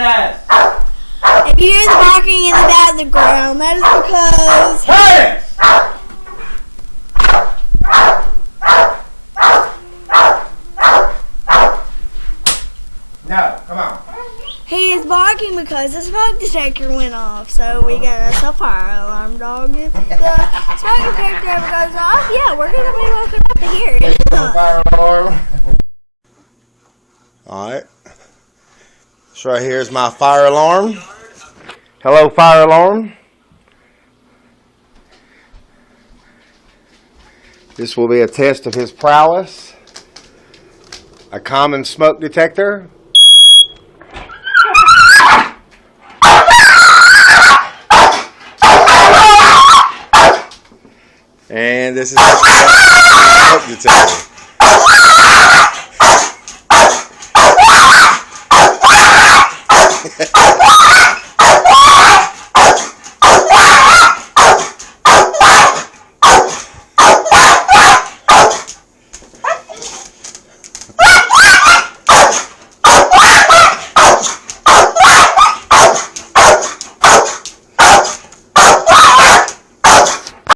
ass. If you hear the barking in the background, that is because... Hey! No, come on. He is barking because the smoke detector went off. So we got us a fire alarm dog. If the smoke detector ever goes off, yeah, we're going to be woken up to hear it. Fire alarm. Alright. This right here is my fire alarm. Hello, fire alarm. This will be a test of his prowess. A common smoke detector. And this is a smoke detector.